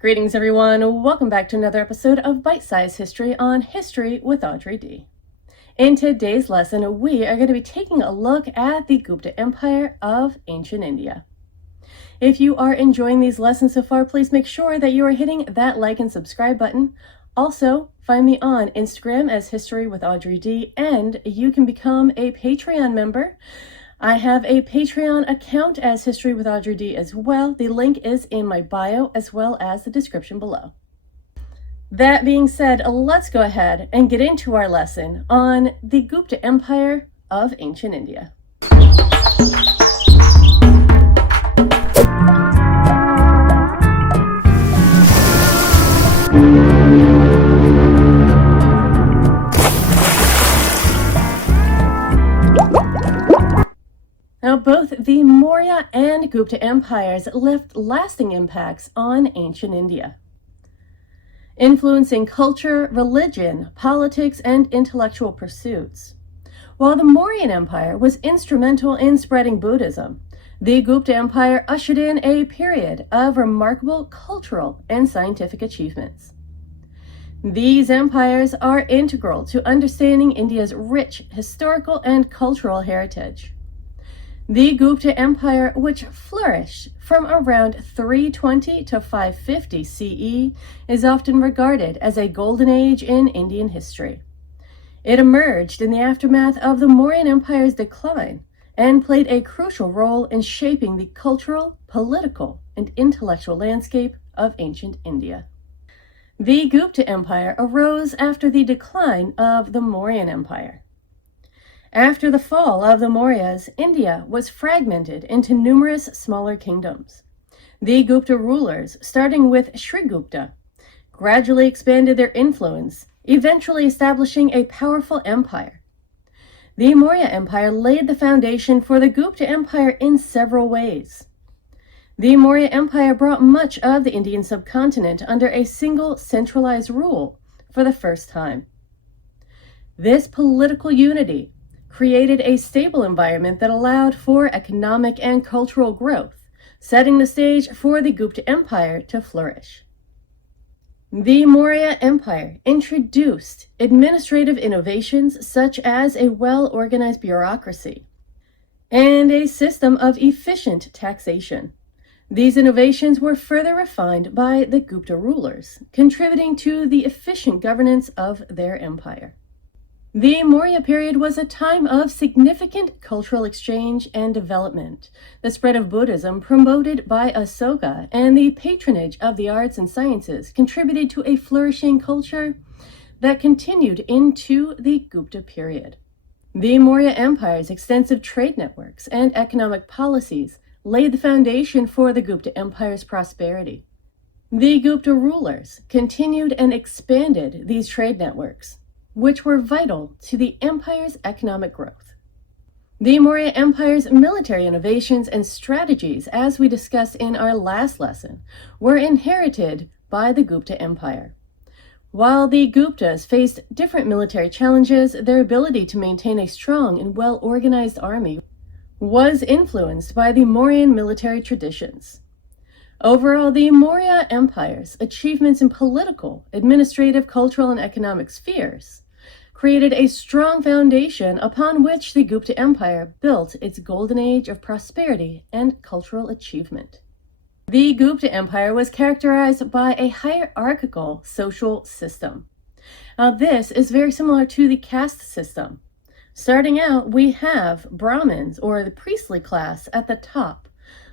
Greetings everyone, welcome back to another episode of Bite Size History on History with Audrey D. In today's lesson, we are going to be taking a look at the Gupta Empire of ancient India. If you are enjoying these lessons so far, please make sure that you are hitting that like and subscribe button. Also, find me on Instagram as History with Audrey D, and you can become a Patreon member. I have a Patreon account as History with Audrey D as well. The link is in my bio as well as the description below. That being said, let's go ahead and get into our lesson on the Gupta Empire of ancient India. Now, both the Maurya and Gupta empires left lasting impacts on ancient India, influencing culture, religion, politics, and intellectual pursuits. While the Mauryan Empire was instrumental in spreading Buddhism, the Gupta Empire ushered in a period of remarkable cultural and scientific achievements. These empires are integral to understanding India's rich historical and cultural heritage. The Gupta Empire, which flourished from around 320 to 550 CE, is often regarded as a golden age in Indian history. It emerged in the aftermath of the Mauryan Empire's decline and played a crucial role in shaping the cultural, political, and intellectual landscape of ancient India. The Gupta Empire arose after the decline of the Mauryan Empire. After the fall of the Mauryas, India was fragmented into numerous smaller kingdoms. The Gupta rulers, starting with Shrigupta, gradually expanded their influence, eventually establishing a powerful empire. The Maurya Empire laid the foundation for the Gupta Empire in several ways. The Maurya Empire brought much of the Indian subcontinent under a single centralized rule for the first time. This political unity created a stable environment that allowed for economic and cultural growth, setting the stage for the Gupta Empire to flourish. The Maurya Empire introduced administrative innovations such as a well-organized bureaucracy and a system of efficient taxation. These innovations were further refined by the Gupta rulers, contributing to the efficient governance of their empire. The Maurya period was a time of significant cultural exchange and development. The spread of Buddhism, promoted by Asoka, and the patronage of the arts and sciences contributed to a flourishing culture that continued into the Gupta period. The Maurya Empire's extensive trade networks and economic policies laid the foundation for the Gupta Empire's prosperity. The Gupta rulers continued and expanded these trade networks, which were vital to the empire's economic growth. The Maurya Empire's military innovations and strategies, as we discussed in our last lesson, were inherited by the Gupta Empire. While the Guptas faced different military challenges, their ability to maintain a strong and well-organized army was influenced by the Mauryan military traditions. Overall, the Maurya Empire's achievements in political, administrative, cultural, and economic spheres created a strong foundation upon which the Gupta Empire built its golden age of prosperity and cultural achievement. The Gupta Empire was characterized by a hierarchical social system. Now, this is very similar to the caste system. Starting out, we have Brahmins, or the priestly class, at the top,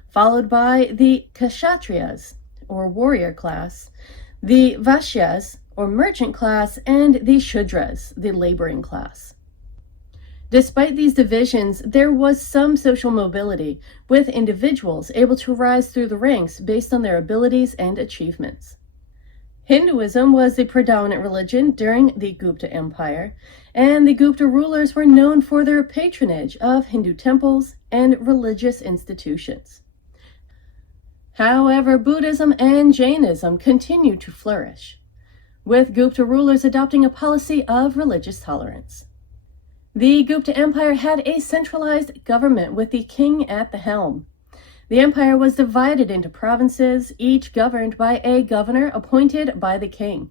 followed by the Kshatriyas, or warrior class, the Vaishyas, or merchant class, and the Shudras, the laboring class. Despite these divisions, there was some social mobility, with individuals able to rise through the ranks based on their abilities and achievements. Hinduism was the predominant religion during the Gupta Empire, and the Gupta rulers were known for their patronage of Hindu temples and religious institutions. However, Buddhism and Jainism continued to flourish, with Gupta rulers adopting a policy of religious tolerance. The Gupta Empire had a centralized government with the king at the helm. The empire was divided into provinces, each governed by a governor appointed by the king.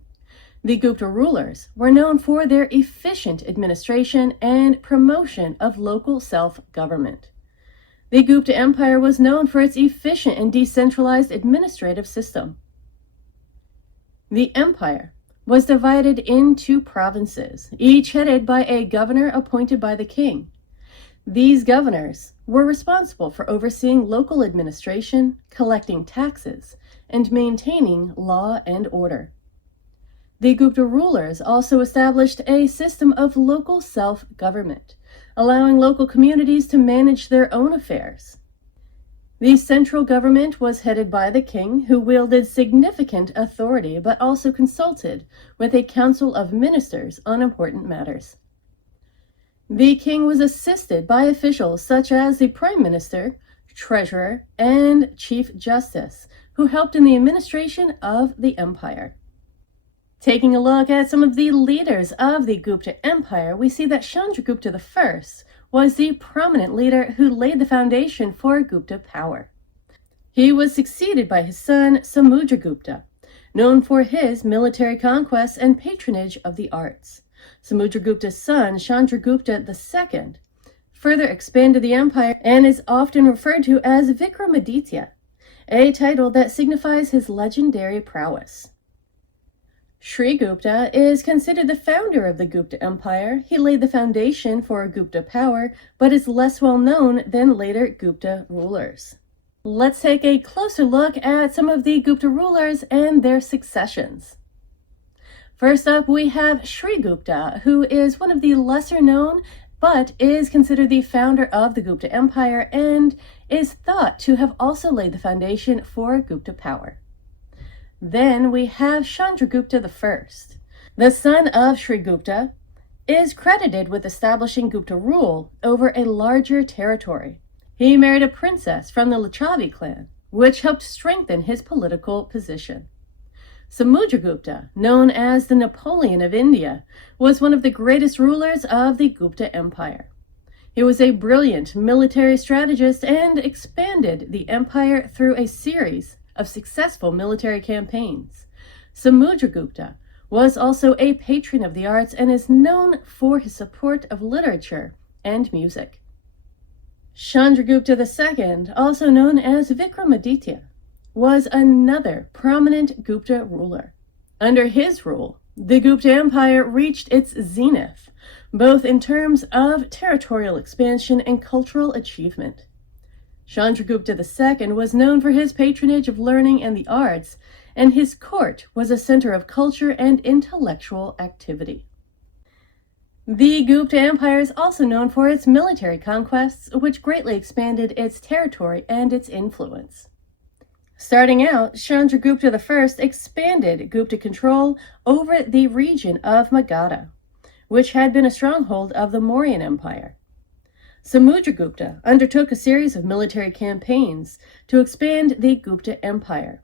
The Gupta rulers were known for their efficient administration and promotion of local self-government. The Gupta Empire was known for its efficient and decentralized administrative system. The empire was divided into provinces, each headed by a governor appointed by the king. These governors were responsible for overseeing local administration, collecting taxes, and maintaining law and order. The Gupta rulers also established a system of local self-government, allowing local communities to manage their own affairs. The central government was headed by the king, who wielded significant authority but also consulted with a council of ministers on important matters. The king was assisted by officials such as the prime minister, treasurer, and chief justice, who helped in the administration of the empire. Taking a look at some of the leaders of the Gupta Empire, we see that Chandragupta I was the prominent leader who laid the foundation for Gupta power. He was succeeded by his son Samudragupta, known for his military conquests and patronage of the arts. Samudragupta's son, Chandragupta II, further expanded the empire and is often referred to as Vikramaditya, a title that signifies his legendary prowess. Sri Gupta is considered the founder of the Gupta Empire. He laid the foundation for Gupta power, but is less well known than later Gupta rulers. Let's take a closer look at some of the Gupta rulers and their successions. First up, we have Sri Gupta, who is one of the lesser known, but is considered the founder of the Gupta Empire and is thought to have also laid the foundation for Gupta power. Then we have Chandragupta I. The son of Sri Gupta is credited with establishing Gupta rule over a larger territory. He married a princess from the Licchavi clan, which helped strengthen his political position. Samudragupta, known as the Napoleon of India, was one of the greatest rulers of the Gupta Empire. He was a brilliant military strategist and expanded the empire through a series of successful military campaigns. Samudragupta was also a patron of the arts and is known for his support of literature and music. Chandragupta II, also known as Vikramaditya, was another prominent Gupta ruler. Under his rule, the Gupta Empire reached its zenith, both in terms of territorial expansion and cultural achievement. Chandragupta II was known for his patronage of learning and the arts, and his court was a center of culture and intellectual activity. The Gupta Empire is also known for its military conquests, which greatly expanded its territory and its influence. Starting out, Chandragupta I expanded Gupta control over the region of Magadha, which had been a stronghold of the Mauryan Empire. Samudragupta undertook a series of military campaigns to expand the Gupta Empire.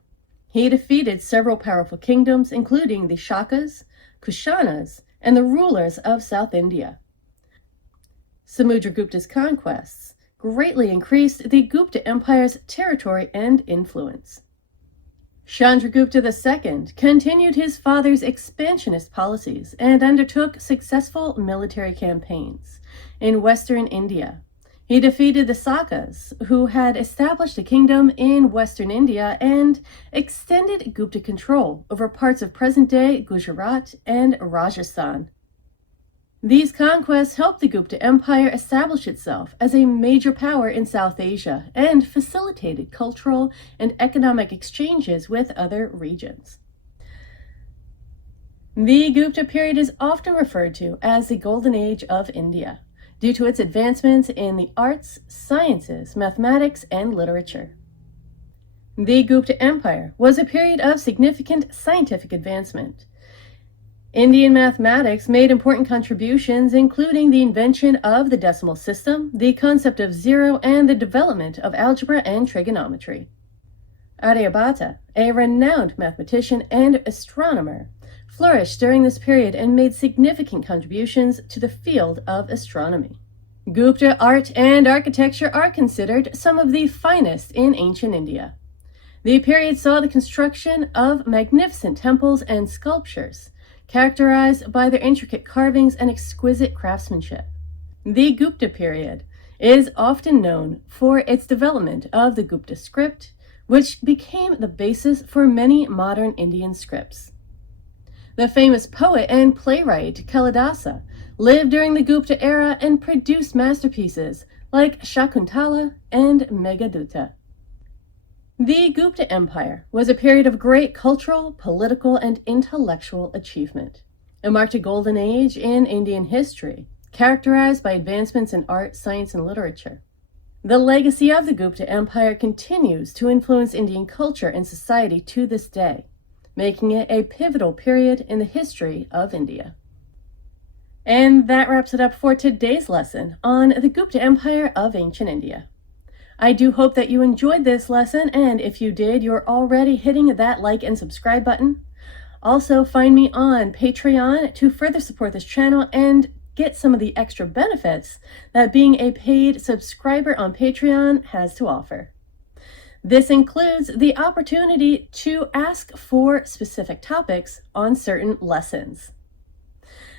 He defeated several powerful kingdoms, including the Shakas, Kushanas, and the rulers of South India. Samudragupta's conquests greatly increased the Gupta Empire's territory and influence. Chandragupta II continued his father's expansionist policies and undertook successful military campaigns in western India. He defeated the Sakas, who had established a kingdom in western India, and extended Gupta control over parts of present-day Gujarat and Rajasthan. These conquests helped the Gupta Empire establish itself as a major power in South Asia and facilitated cultural and economic exchanges with other regions. The Gupta period is often referred to as the Golden Age of India, due to its advancements in the arts, sciences, mathematics, and literature. The Gupta Empire was a period of significant scientific advancement. Indian mathematics made important contributions, including the invention of the decimal system, the concept of zero, and the development of algebra and trigonometry. Aryabhata, a renowned mathematician and astronomer, flourished during this period and made significant contributions to the field of astronomy. Gupta art and architecture are considered some of the finest in ancient India. The period saw the construction of magnificent temples and sculptures, characterized by their intricate carvings and exquisite craftsmanship. The Gupta period is often known for its development of the Gupta script, which became the basis for many modern Indian scripts. The famous poet and playwright Kalidasa lived during the Gupta era and produced masterpieces like Shakuntala and Meghaduta. The Gupta Empire was a period of great cultural, political, and intellectual achievement. It marked a golden age in Indian history, characterized by advancements in art, science, and literature. The legacy of the Gupta Empire continues to influence Indian culture and society to this day, making it a pivotal period in the history of India. And that wraps it up for today's lesson on the Gupta Empire of ancient India. I do hope that you enjoyed this lesson, and if you did, you're already hitting that like and subscribe button. Also, find me on Patreon to further support this channel and get some of the extra benefits that being a paid subscriber on Patreon has to offer. This includes the opportunity to ask for specific topics on certain lessons.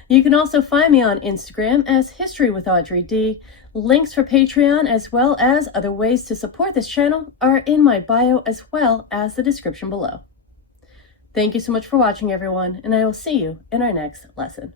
You can also find me on Instagram as History with Audrey D. Links for Patreon as well as other ways to support this channel are in my bio as well as the description below. Thank you so much for watching, everyone, and I will see you in our next lesson.